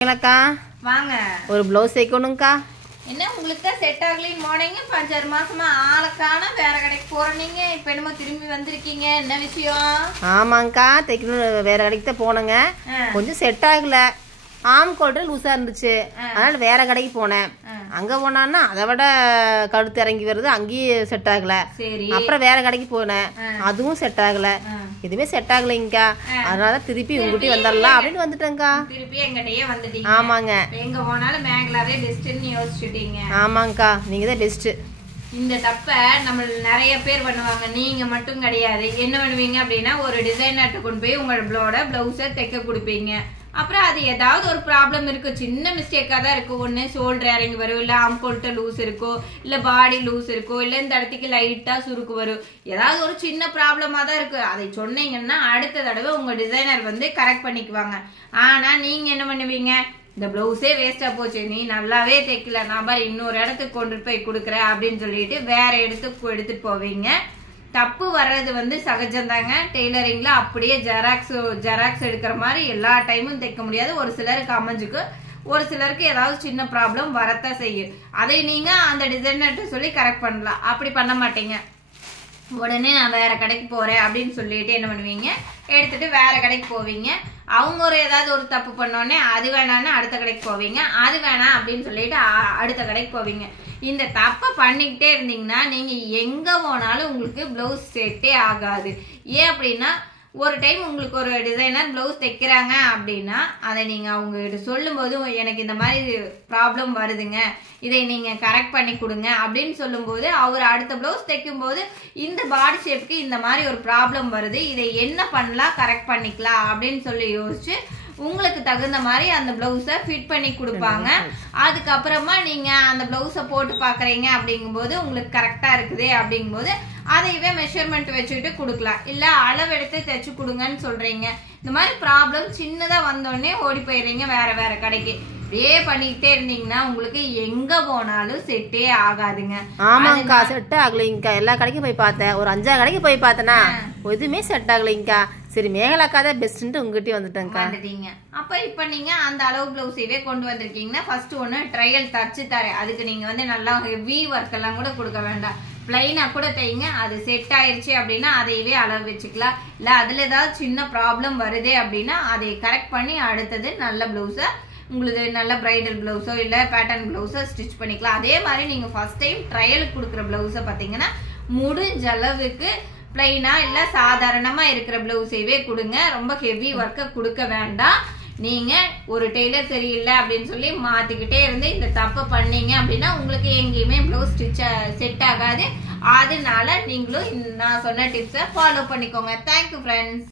வாங்க ஒரு ப்ளவுஸ் தைக்கணும்க்கா. என்ன உங்களுக்கு தான் செட் ஆகலைன்னு போனீங்க, 5-6 மாசமா ஆளுக்கான வேற கடைக்கு போறீங்க. இப்ப என்னமோ திரும்பி வந்திருக்கீங்க, என்ன விஷயம்? ஆமாங்கக்கா, தைக்கணும். வேற கடைக்கு தான் போனேங்க. கொஞ்சம் செட் ஆகல. ஆம் கோல்டு லூஸா இருந்துச்சு, அதனால வேற கடைக்கு போனேன். அங்க போனான்னா அதை விட கழுத்து இறங்கி வருது, அங்கேயும் செட் ஆகல. அப்புறம் வேற கடைக்கு போனேன், அதுவும் செட் ஆகல. எதுவுமே செட் ஆகலைங்கக்கா. அதனால திருப்பி உங்ககிட்ட வந்துடலாம் அப்படின்னு வந்துட்டேங்க்கா. திருப்பி எங்கிட்டயே வந்துட்டீங்க. ஆமாங்க, எங்க போனாலும் மேகலாவே பெஸ்ட்னு யோசிச்சுட்டீங்க. ஆமாங்கக்கா, நீங்க தான் பெஸ்ட். இந்த தப்ப நம்ம நிறைய பேர் பண்ணுவாங்க, நீங்க மட்டும் கிடையாது. என்ன பண்ணுவீங்க அப்படின்னா, ஒரு டிசைனர்கிட்ட கொண்டு போய் உங்களோட பிளவுஸை தைக்க கொடுப்பீங்க. அப்புறம் அது ஏதாவது ஒரு ப்ராப்ளம் இருக்கும், சின்ன மிஸ்டேக்கா தான் இருக்கும். ஒண்ணு ஷோல்டர் இறங்கி வரும், இல்ல ஆம்கோல்ட்ட லூஸ் இருக்கும், இல்ல பாடி லூஸ் இருக்கும், இல்ல இந்த இடத்துக்கு லைட்டா சுருக்கு வரும். ஏதாவது ஒரு சின்ன ப்ராப்ளமா தான் இருக்கு. அதை சொன்னீங்கன்னா அடுத்த தடவை உங்க டிசைனர் வந்து கரெக்ட் பண்ணிக்குவாங்க. ஆனா நீங்க என்ன பண்ணுவீங்க, இந்த பிளவுஸே வேஸ்டா போச்சு, நீ நல்லாவே தைக்கல, நான் பாரு இன்னொரு இடத்துக்கு கொண்டு போய் கொடுக்குறேன் அப்படின்னு சொல்லிட்டு வேற இடத்துக்கு எடுத்துட்டு போவீங்க. தப்பு வர்றது வந்து சகஜம்தாங்க. டெய்லரிங்ல அப்படியே ஜெராக்ஸ் எடுக்கிற மாதிரி எல்லா டைமும் தைக்க முடியாது. ஒரு சிலருக்கு அமைஞ்சுக்கு, ஒரு சிலருக்கு ஏதாவது சின்ன ப்ராப்ளம் வரத்தான் செய்யும். அதை நீங்க அந்த டிசைனர்கிட்ட சொல்லி கரெக்ட் பண்ணலாம். அப்படி பண்ண மாட்டீங்க. உடனே நான் வேற கடைக்கு போறேன் அப்படின்னு சொல்லிட்டு என்ன பண்ணுவீங்க, எடுத்துட்டு வேற கடைக்கு போவீங்க. அவங்க ஏதாவது ஒரு தப்பு பண்ணோடனே அது வேணான்னு அடுத்த கடைக்கு போவீங்க. அது வேணாம் அப்படின்னு சொல்லிட்டு அடுத்த கடைக்கு போவீங்க. இந்த தப்பை பண்ணிக்கிட்டே இருந்தீங்கன்னா நீங்க எங்க போனாலும் உங்களுக்கு பிளவுஸ் செட்டே ஆகாது. ஏன் அப்படின்னா, ஒரு டைம் உங்களுக்கு ஒரு டிசைனர் பிளவுஸ் தைக்கிறாங்க அப்படின்னா அதை நீங்க அவங்க கிட்ட சொல்லும் போது, எனக்கு இந்த மாதிரி ப்ராப்ளம் வருதுங்க, இதை நீங்க கரெக்ட் பண்ணி கொடுங்க அப்படின்னு சொல்லும் போது, அவர் அடுத்த பிளவுஸ் தைக்கும் போது இந்த பாடி ஷேப்புக்கு இந்த மாதிரி ஒரு ப்ராப்ளம் வருது, இதை என்ன பண்ணலாம், கரெக்ட் பண்ணிக்கலாம் அப்படின்னு சொல்லி யோசிச்சு உங்களுக்கு தகுந்த மாதிரி அந்த பிளவுஸை ஃபிட் பண்ணி கொடுப்பாங்க. அதுக்கப்புறமா நீங்க அந்த பிளவுஸை போட்டு பாக்குறீங்க அப்படிங்கும்போது உங்களுக்கு கரெக்டா இருக்குது அப்படிங்கும்போது அதையவே மெஷர்மெண்ட் வச்சுக்கிட்டு கொடுக்கலாம். இல்ல அளவு எடுத்து தைச்சு கொடுங்கன்னு சொல்றீங்க. இந்த மாதிரி ப்ராப்ளம் சின்னதா வந்தோடனே ஓடி போயிடுறீங்க வேற வேற கடைக்கு. இப்படியே பண்ணிக்கிட்டே இருந்தீங்கன்னா உங்களுக்கு எங்க போனாலும் செட்டே ஆகாதுங்க. ஆமாங்கக்கா, செட் ஆகலைங்கக்கா. எல்லா கடைக்கும் போய் பார்த்தேன், ஒரு 5 கடைக்கு போய் பார்த்தேன்னா எதுவுமே செட் ஆகலைங்கக்கா. சரி, மேகலாக்கா தான் பெஸ்ட்ன்ட்டு உங்ககிட்ட வந்துட்டேங்க. அப்ப இப்ப நீங்க அந்த அளவு பிளவுஸையே கொண்டு வந்திருக்கீங்கன்னா ஃபர்ஸ்ட் ஒண்ணு ட்ரையல் தச்சு தரேன். அதுக்கு நீங்க வந்து நல்லா ஹெவி ஒர்க் எல்லாம் கூட கொடுக்க வேண்டாம், பிளைனா கூட தைங்க. அது செட் ஆயிருச்சு அப்படின்னா அதையவே அளவு வச்சுக்கலாம். இல்ல அதுல ஏதாவது சின்ன ப்ராப்ளம் வருதே அப்படின்னா அதை கரெக்ட் பண்ணி அடுத்தது நல்ல பிளவுஸ, உங்களுக்கு நல்ல பிரைடல் பிளவுஸோ இல்ல பேட்டர்ன் பிளவுஸோ ஸ்டிச் பண்ணிக்கலாம். அதே மாதிரி நீங்க ஃபர்ஸ்ட் டைம் ட்ரையலுக்கு கொடுக்குற பிளவுஸை பாத்தீங்கன்னா முடிஞ்ச அளவுக்கு பிளைனா இல்ல சாதாரணமா இருக்கிற பிளவுஸைவே கொடுங்க. ரொம்ப ஹெவி ஒர்க்க கொடுக்க வேண்டாம். நீங்க ஒரு டெய்லர் சரியில்லை அப்படின்னு சொல்லி மாத்திக்கிட்டே இருந்து இந்த தப்பை பண்ணீங்க அப்படின்னா உங்களுக்கு எங்கேயுமே பிளவுஸ் ஸ்டிச் செட் ஆகாது. அதனால நீங்களும் நான் சொன்ன டிப்ஸை ஃபாலோ பண்ணிக்கோங்க. Thank you friends.